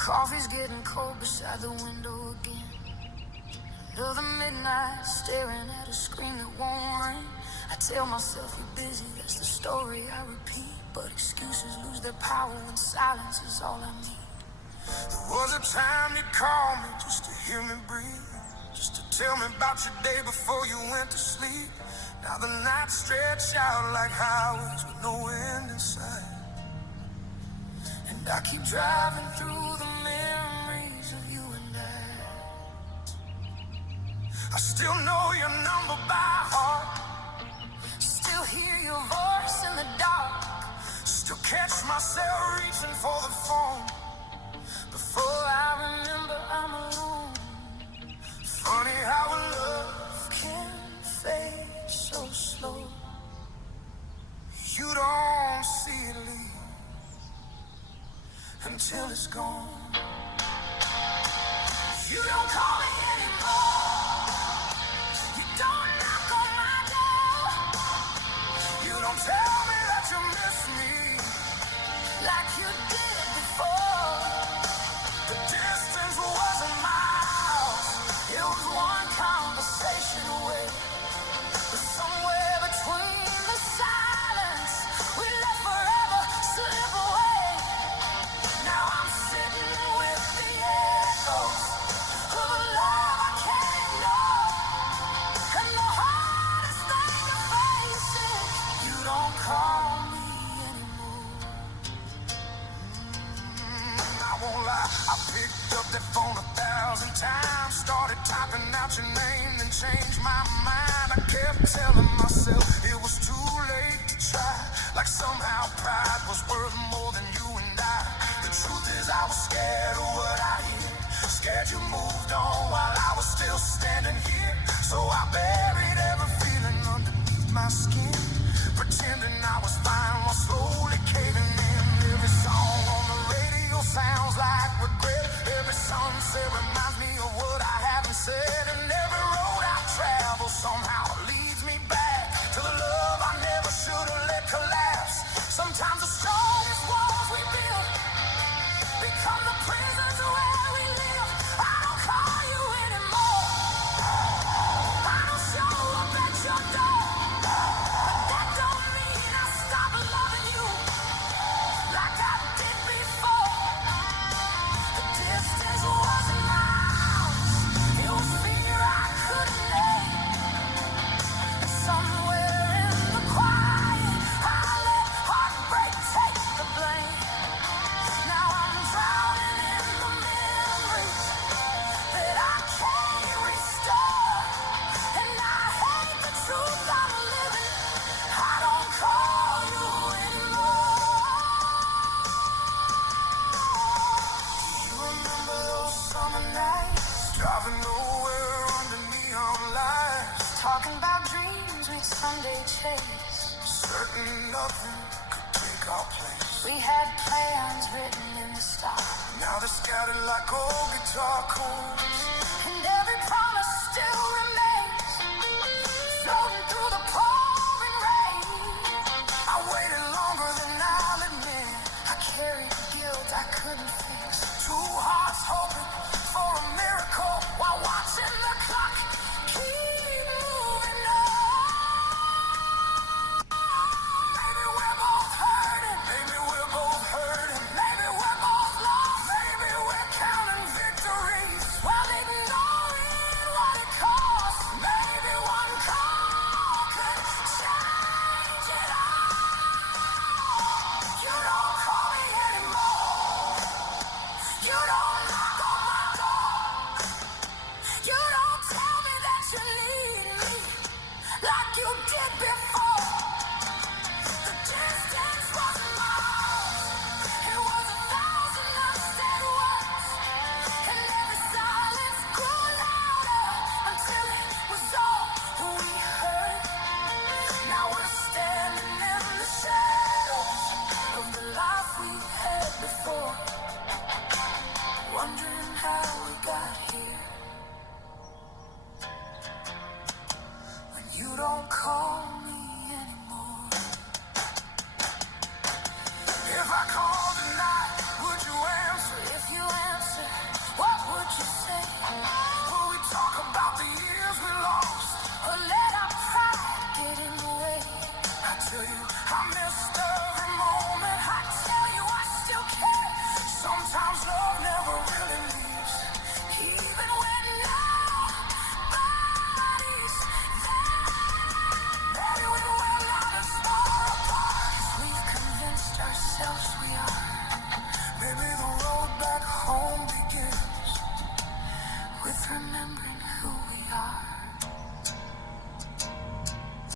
Coffee's getting cold beside the window again. Another midnight staring at a screen that won't ring. I tell myself you're busy, that's the story I repeat. But excuses lose their power when silence is all I need. There was a time you called me just to hear me breathe, just to tell me about your day before you went to sleep. Now the nights stretch out like highways with no end in sight. And I keep driving through the memories of you and I still know your number by heart, still hear your voice in the dark, still catch myself reaching for the phone before I remember I'm alone. Funny how a love can fade so slow. You don't see it leave until it's gone. You don't call me anymore. You don't knock on my door. You don't tell me that you miss me like you did before. The distance wasn't miles, it was one conversation away. But somewhere between the silence, we let forever slip away. Now I'm sitting with the echoes of a love I can't know. And the hardest thing to face is you don't call me anymore. I won't lie, I picked up that phone 1,000 times, started typing out your name, then changed my mind. I kept telling myself it was too late to try, like somehow pride was worth more than you and I. The truth is I was scared of what I hear, scared you moved on while I was still standing here. So I buried every feeling underneath my skin, pretending I was fine while slowly caving in. Every song on the radio sounds like regret. Every sunset reminds me of what I haven't said. And every road I travel somehow leads me back to the love I never should have let collapse. Sometimes the strongest walls we build become the prisons where we live. I don't call you anymore, I don't show up at your door, but that don't mean I stop loving you like I did before. The distance wasn't miles, it was fear I couldn't name. And somewhere in the quiet, I let heartbreak take the blame. Now I'm drowning in the memories that I can't restore. And I hate the truth I'm living, I don't call you anymore. You remember those summer nights, driving nowhere under neon lights, talking about dreams we'd someday chase, certain nothing could take our place. We had plans written in the stars. Now they're scattered like old guitar chords.